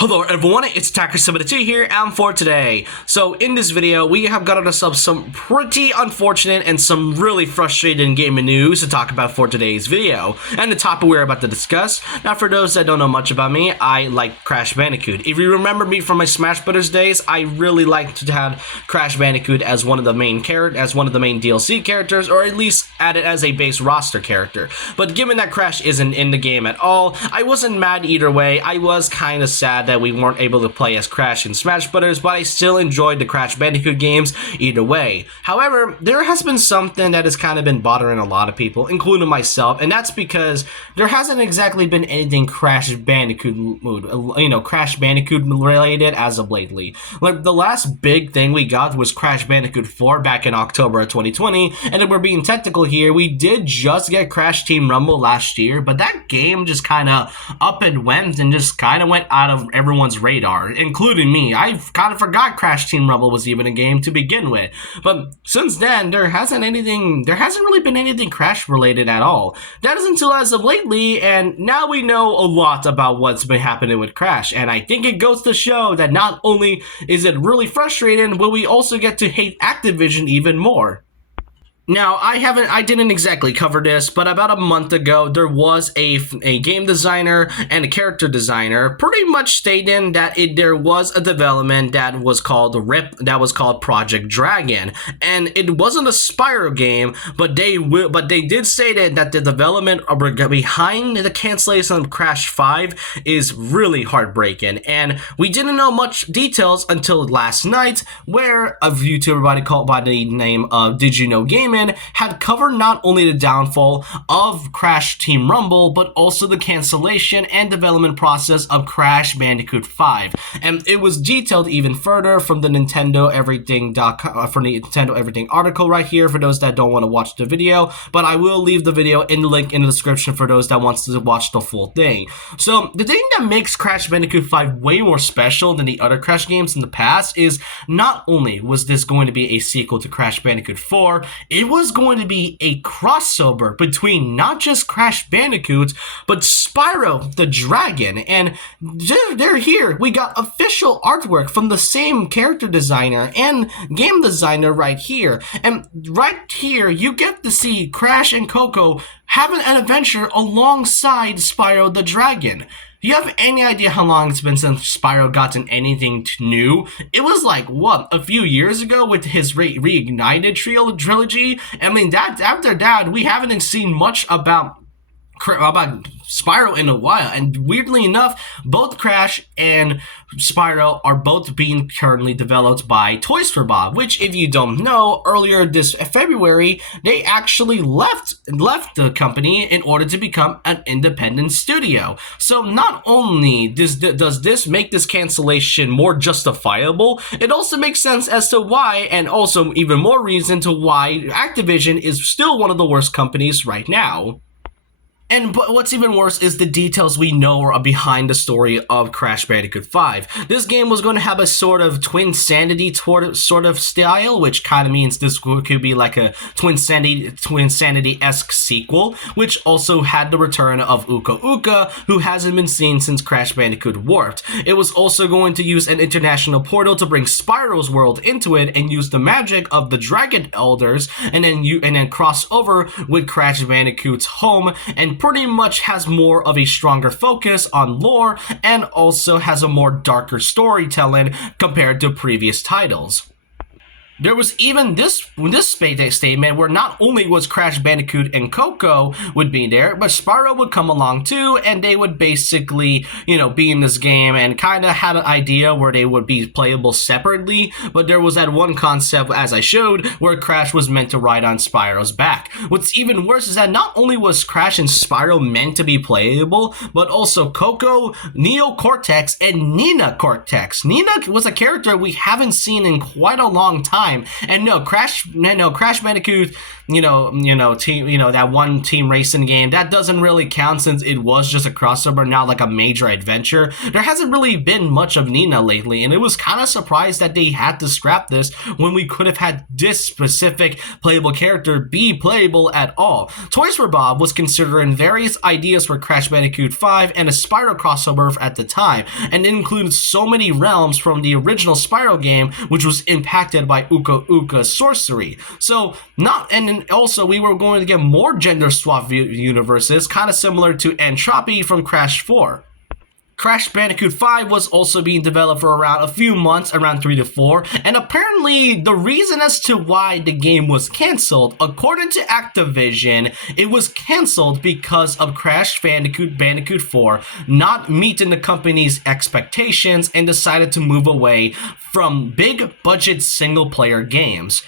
Hello everyone, it's Tacker72 here, and for today. So in this video, we have gotten ourselves some pretty unfortunate and some really frustrating gaming news to talk about for today's video. And the topic we're about to discuss, now for those that don't know much about me, I like Crash Bandicoot. If you remember me from my Smash Brothers days, I really liked to have Crash Bandicoot as one of the main DLC characters, or at least add it as a base roster character. But given that Crash isn't in the game at all, I wasn't mad either way. I was kind of sad that we weren't able to play as Crash in Smash Brothers, but I still enjoyed the Crash Bandicoot games either way. However, there has been something that has kind of been bothering a lot of people, including myself, and that's because there hasn't exactly been anything Crash Bandicoot related as of lately. Like, the last big thing we got was Crash Bandicoot 4 back in October of 2020, and if we're being technical here, we did just get Crash Team Rumble last year, but that game just kind of up and went and just kind of went out of everyone's radar, including me. I kind of forgot Crash Team Rumble was even a game to begin with. But since then, there hasn't really been anything Crash related at all. That is until as of lately, and now we know a lot about what's been happening with Crash, and I think it goes to show that not only is it really frustrating, but we also get to hate Activision even more. Now, I didn't exactly cover this, but about a month ago, there was a game designer and a character designer pretty much stating that there was a development that was called Project Dragon, and it wasn't a Spyro game, but they did say that the development behind the cancellation of Crash 5 is really heartbreaking, and we didn't know much details until last night, where a YouTuber called by the name of Did You Know Gaming had covered not only the downfall of Crash Team Rumble, but also the cancellation and development process of Crash Bandicoot 5. And it was detailed even further from the Nintendo Everything article right here for those that don't want to watch the video, but I will leave the video in the link in the description for those that wants to watch the full thing. So the thing that makes Crash Bandicoot 5 way more special than the other Crash games in the past is not only was this going to be a sequel to Crash Bandicoot 4, it was going to be a crossover between not just Crash Bandicoot, but Spyro the Dragon. And they're here. We got official artwork from the same character designer and game designer right here. And right here, you get to see Crash and Coco having an adventure alongside Spyro the Dragon. Do you have any idea how long it's been since Spyro gotten anything new? It was like, what, a few years ago with his Reignited trilogy? I mean, after that, we haven't seen much about Spyro in a while, and weirdly enough, both Crash and Spyro are both being currently developed by Toys for Bob, which, if you don't know, earlier this February, they actually left the company in order to become an independent studio. So not only does this make this cancellation more justifiable, it also makes sense as to why, and also even more reason to why Activision is still one of the worst companies right now. But what's even worse is the details we know are behind the story of Crash Bandicoot 5. This game was going to have a sort of Twin Sanity sort of style, which kind of means this could be like a Twin Sanity-esque sequel, which also had the return of Uka Uka, who hasn't been seen since Crash Bandicoot Warped. It was also going to use an international portal to bring Spyro's world into it and use the magic of the Dragon Elders, and then cross over with Crash Bandicoot's home, and pretty much has more of a stronger focus on lore and also has a more darker storytelling compared to previous titles. There was even this statement where not only was Crash Bandicoot and Coco would be there, but Spyro would come along too, and they would basically, be in this game and kind of had an idea where they would be playable separately, but there was that one concept, as I showed, where Crash was meant to ride on Spyro's back. What's even worse is that not only was Crash and Spyro meant to be playable, but also Coco, Neo Cortex, and Nina Cortex. Nina was a character we haven't seen in quite a long time, time. And Crash Bandicoot, that one team racing game, that doesn't really count since it was just a crossover, not like a major adventure. There hasn't really been much of Nina lately, and it was kind of surprised that they had to scrap this when we could have had this specific playable character be playable at all. Toys for Bob was considering various ideas for Crash Bandicoot 5 and a Spyro crossover at the time, and it included so many realms from the original Spyro game, which was impacted by Uka Uka sorcery. Also we were going to get more gender swap universes, kind of similar to Entropy from Crash 4. Crash Bandicoot 5 was also being developed for around a few months, around 3 to 4, and apparently the reason as to why the game was cancelled, according to Activision, it was cancelled because of Crash Bandicoot 4 not meeting the company's expectations and decided to move away from big budget single player games.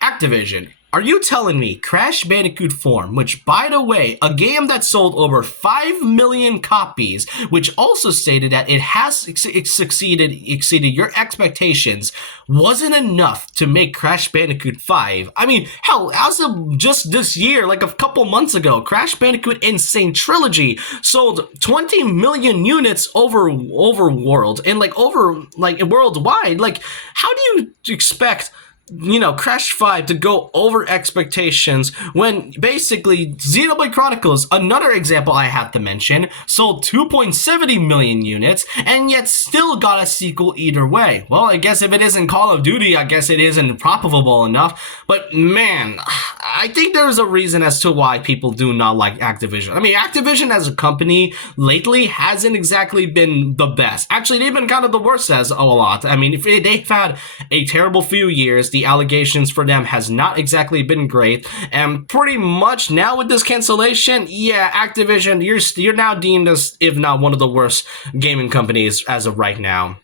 Activision, are you telling me Crash Bandicoot 4, which, by the way, a game that sold over 5 million copies, which also stated that it has exceeded your expectations, wasn't enough to make Crash Bandicoot 5? I mean, hell, as of just this year, like a couple months ago, Crash Bandicoot Insane Trilogy sold 20 million units over world and worldwide. Like, how do you expect Crash 5 to go over expectations when basically Xenoblade Chronicles, another example I have to mention, sold 2.70 million units and yet still got a sequel either way. Well, I guess if it isn't Call of Duty, I guess it isn't probable enough. But man, I think there's a reason as to why people do not like Activision. I mean, Activision as a company lately hasn't exactly been the best. Actually, they've been kind of the worst as a lot. I mean, they've had a terrible few years. The allegations for them has not exactly been great, and pretty much now with this cancellation, yeah, Activision, you're now deemed as, if not one of the worst gaming companies as of right now.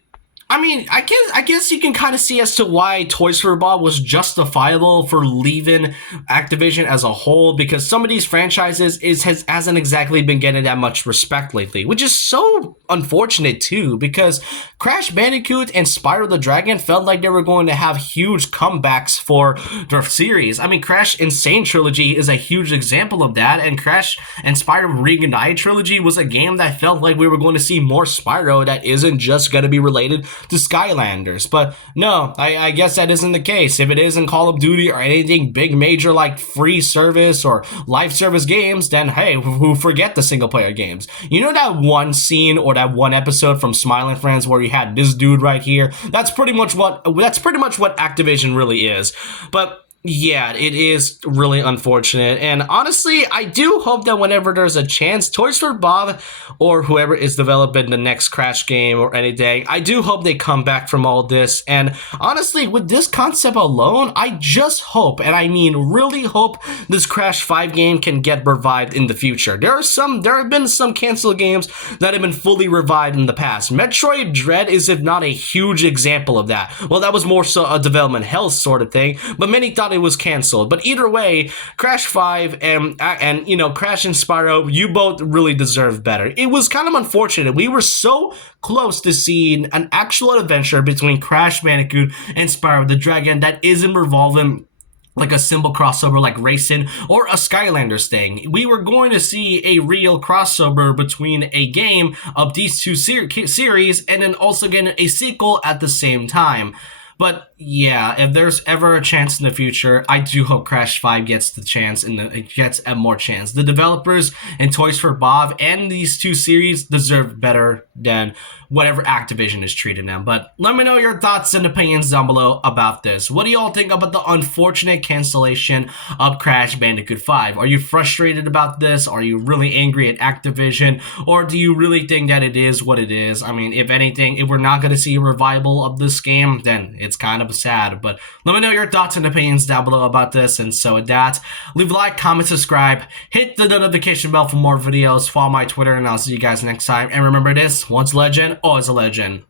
I mean, I guess you can kind of see as to why Toys for Bob was justifiable for leaving Activision as a whole, because some of these franchises hasn't exactly been getting that much respect lately, which is so unfortunate too, because Crash Bandicoot and Spyro the Dragon felt like they were going to have huge comebacks for their series. I mean, Crash Insane Trilogy is a huge example of that, and Crash and Spyro Reignited Trilogy was a game that felt like we were going to see more Spyro that isn't just going to be related to Skylanders. But no, I guess that isn't the case. If it isn't Call of Duty or anything big major like free service or live service games, then hey, who forget the single player games. You know that one scene or that one episode from Smile and Friends where you had this dude right here? That's pretty much what Activision really is. But yeah, it is really unfortunate, and honestly, I do hope that whenever there's a chance, Toys for Bob or whoever is developing the next Crash game or anything, I do hope they come back from all this. And honestly, with this concept alone, I just hope, and I mean really hope, this Crash 5 game can get revived in the future. There have been some canceled games that have been fully revived in the past. Metroid Dread is, if not a huge example of that. Well, that was more so a development hell sort of thing, but many thought it was canceled. But either way, Crash 5 and Crash and Spyro, you both really deserve better. It was kind of unfortunate. We were so close to seeing an actual adventure between Crash Bandicoot and Spyro the Dragon that isn't revolving like a simple crossover like racing or a Skylanders thing. We were going to see a real crossover between a game of these two series and then also getting a sequel at the same time. But yeah, if there's ever a chance in the future, I do hope Crash 5 gets the chance and it gets a more chance. The developers and Toys for Bob and these two series deserve better than whatever Activision is treating them. But let me know your thoughts and opinions down below about this. What do y'all think about the unfortunate cancellation of Crash Bandicoot 5? Are you frustrated about this? Are you really angry at Activision? Or do you really think that it is what it is? I mean, if anything, if we're not going to see a revival of this game, then it's kind of sad. But let me know your thoughts and opinions down below about this. And so with that, leave a like, comment, subscribe, hit the notification bell for more videos, follow my Twitter, and I'll see you guys next time. And remember this, once a legend, always a legend.